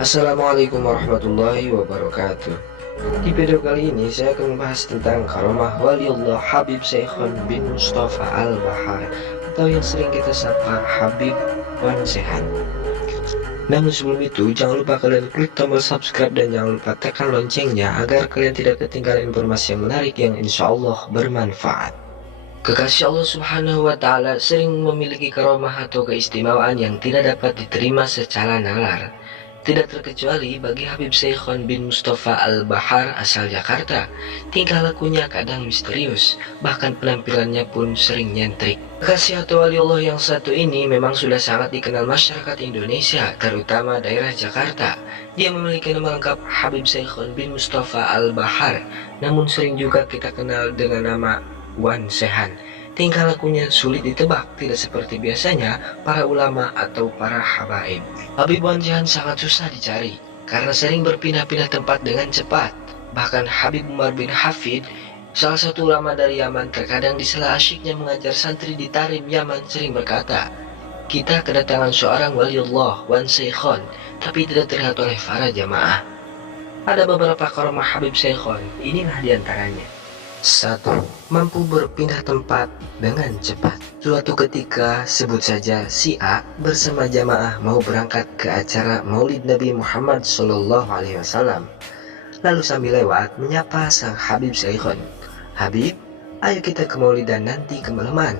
Assalamualaikum warahmatullahi wabarakatuh. Di video kali ini saya akan membahas tentang karomah Waliullah Habib Syekhon bin Mustafa Al-Bahar, atau yang sering kita sapa Habib Wan Sehan. Namun sebelum itu, jangan lupa kalian klik tombol subscribe dan jangan lupa tekan loncengnya agar kalian tidak ketinggalan informasi yang menarik yang insya Allah bermanfaat. Kekasih Allah Subhanahu wa Ta'ala sering memiliki karomah atau keistimewaan yang tidak dapat diterima secara nalar. Tidak terkecuali bagi Habib Syekhon bin Mustafa Al-Bahar asal Jakarta. Tingkah lakunya kadang misterius, bahkan penampilannya pun sering nyentrik. Kekasih atau waliullah yang satu ini memang sudah sangat dikenal masyarakat Indonesia, terutama daerah Jakarta. Dia memiliki nama lengkap Habib Syekhon bin Mustafa Al-Bahar, namun sering juga kita kenal dengan nama Wan Sehan. Tingkah lakunya sulit ditebak, tidak seperti biasanya para ulama atau para habaib. Habib Wan Sehan sangat susah dicari, karena sering berpindah-pindah tempat dengan cepat. Bahkan Habib Umar bin Hafid, salah satu ulama dari Yaman, terkadang di sela asyiknya mengajar santri di Tarim, Yaman, sering berkata, "Kita kedatangan seorang waliullah, Wan Syekhon, tapi tidak terlihat oleh para jamaah." Ada beberapa karomah Habib Syekhon, inilah diantaranya. 1. Mampu berpindah tempat dengan cepat. Suatu ketika, sebut saja si A bersama jamaah mau berangkat ke acara Maulid Nabi Muhammad SAW. Lalu sambil lewat menyapa sang Habib Syekhon, "Habib, ayo kita ke Maulidan nanti kemalaman."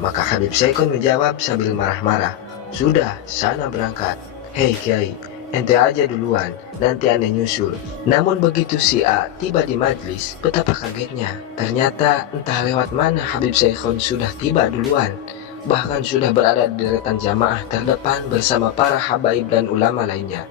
Maka Habib Syekhon menjawab sambil marah-marah, "Sudah, sana berangkat. Hei Kiai, ente aja duluan, nanti ane nyusul." Namun begitu si A tiba di majlis, betapa kagetnya. Ternyata entah lewat mana Habib Syekhon sudah tiba duluan, bahkan sudah berada di deretan jamaah terdepan bersama para habaib dan ulama lainnya.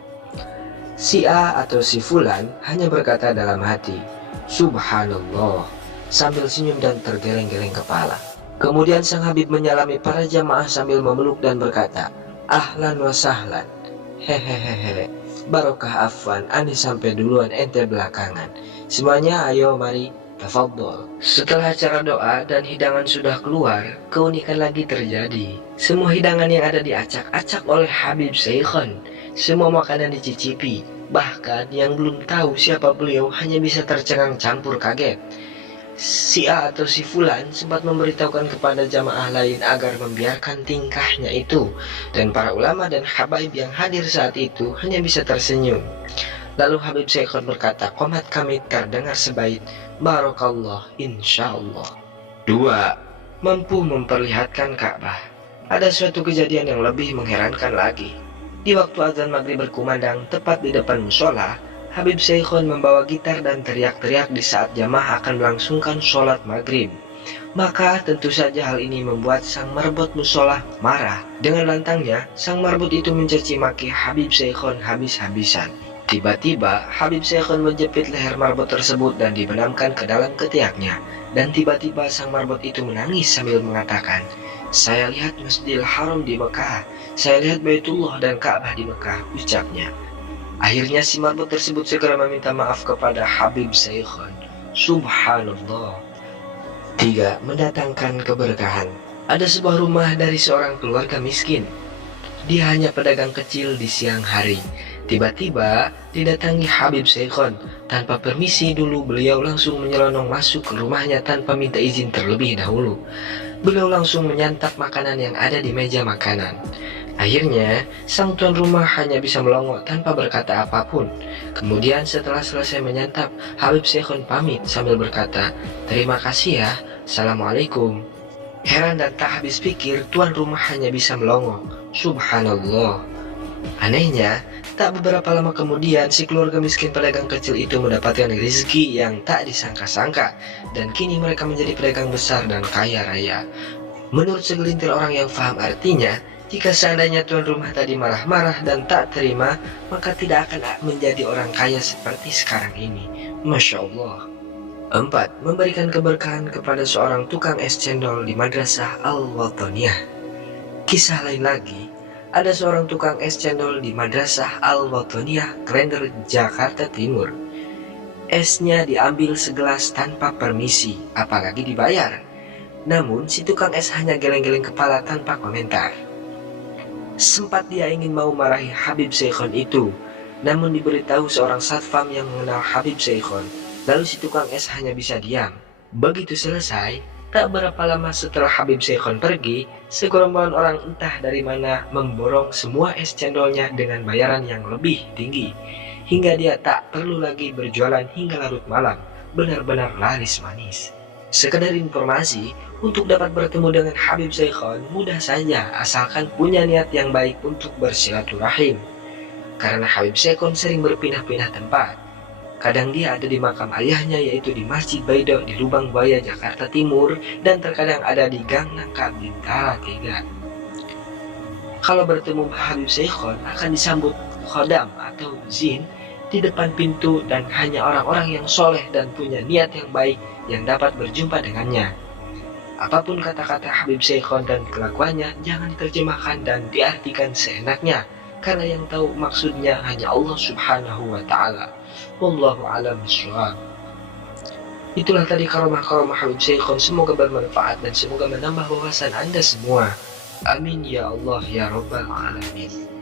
Si A atau si Fulan hanya berkata dalam hati, "Subhanallah," sambil senyum dan tergeleng-geleng kepala. Kemudian sang Habib menyalami para jamaah sambil memeluk dan berkata, "Ahlan wa sahlan. Hehehehe, barokah afwan, ane sampai duluan, ente belakangan. Semuanya ayo mari, tafadhol." Setelah acara doa dan hidangan sudah keluar, keunikan lagi terjadi. Semua hidangan yang ada diacak-acak oleh Habib Syekhon. Semua makanan dicicipi, bahkan yang belum tahu siapa beliau hanya bisa tercengang campur kaget. Si A atau si Fulan sempat memberitahukan kepada jamaah lain agar membiarkan tingkahnya itu, dan para ulama dan habaib yang hadir saat itu hanya bisa tersenyum. Lalu Habib Syekhon berkata, "Qomat kami terdengar sebaik Barakallah insyaallah." 2. Mampu memperlihatkan Ka'bah. Ada suatu kejadian yang lebih mengherankan lagi. Di waktu azan maghrib berkumandang tepat di depan musola, Habib Syekhon membawa gitar dan teriak-teriak di saat jamaah akan melangsungkan sholat maghrib. Maka tentu saja hal ini membuat sang marbot musola marah. Dengan lantangnya, sang marbot itu mencaci maki Habib Syekhon habis-habisan. Tiba-tiba, Habib Syekhon menjepit leher marbot tersebut dan dibenamkan ke dalam ketiaknya. Dan tiba-tiba sang marbot itu menangis sambil mengatakan, "Saya lihat Masjidil Haram di Mekah, saya lihat Baitullah dan Ka'bah di Mekah," ucapnya. Akhirnya si marbot tersebut segera meminta maaf kepada Habib Syekhon. Subhanallah. 3. Mendatangkan keberkahan. Ada sebuah rumah dari seorang keluarga miskin. Dia hanya pedagang kecil di siang hari. Tiba-tiba didatangi Habib Syekhon. Tanpa permisi dulu, beliau langsung menyelonong masuk ke rumahnya tanpa minta izin terlebih dahulu. Beliau langsung menyantap makanan yang ada di meja makanan. Akhirnya, sang tuan rumah hanya bisa melongo tanpa berkata apapun. Kemudian setelah selesai menyantap, Habib Syekhon pamit sambil berkata, "Terima kasih ya, Assalamualaikum." Heran dan tak habis pikir, tuan rumah hanya bisa melongo. Subhanallah. Anehnya, tak beberapa lama kemudian si keluarga miskin pedagang kecil itu mendapatkan rezeki yang tak disangka-sangka, dan kini mereka menjadi pedagang besar dan kaya raya. Menurut segelintir orang yang paham artinya, jika seandainya tuan rumah tadi marah-marah dan tak terima, maka tidak akan menjadi orang kaya seperti sekarang ini. Masya Allah. 4. Memberikan keberkahan kepada seorang tukang es cendol di Madrasah Al-Watoniyah. Kisah lain lagi, ada seorang tukang es cendol di Madrasah Al-Watoniyah, Klender, Jakarta Timur. Esnya diambil segelas tanpa permisi, apalagi dibayar. Namun si tukang es hanya geleng-geleng kepala tanpa komentar. Sempat dia ingin mau marahi Habib Syekhon itu, namun diberitahu seorang satpam yang mengenal Habib Syekhon. Lalu si tukang es hanya bisa diam. Begitu selesai, tak berapa lama setelah Habib Syekhon pergi, segerombolan orang entah dari mana memborong semua es cendolnya dengan bayaran yang lebih tinggi. Hingga dia tak perlu lagi berjualan hingga larut malam, benar-benar laris manis. Sekedar informasi, untuk dapat bertemu dengan Habib Syekhon mudah saja asalkan punya niat yang baik untuk bersilaturahim. Karena Habib Syekhon sering berpindah-pindah tempat. Kadang dia ada di makam ayahnya yaitu di Masjid Baido di Lubang Buaya Jakarta Timur, dan terkadang ada di Gang Nangka Bintara 3. Kalau bertemu Habib Syekhon akan disambut khodam atau zin di depan pintu, dan hanya orang-orang yang soleh dan punya niat yang baik yang dapat berjumpa dengannya. Apapun kata-kata Habib Syekhon dan kelakuannya jangan diterjemahkan dan diartikan seenaknya, karena yang tahu maksudnya hanya Allah Subhanahu wa Ta'ala. Wallahu a'lam bishawab. Itulah tadi karomah-karomah Habib Syekhon, semoga bermanfaat dan semoga menambah wawasan Anda semua. Amin ya Allah ya Rabbal Alamin.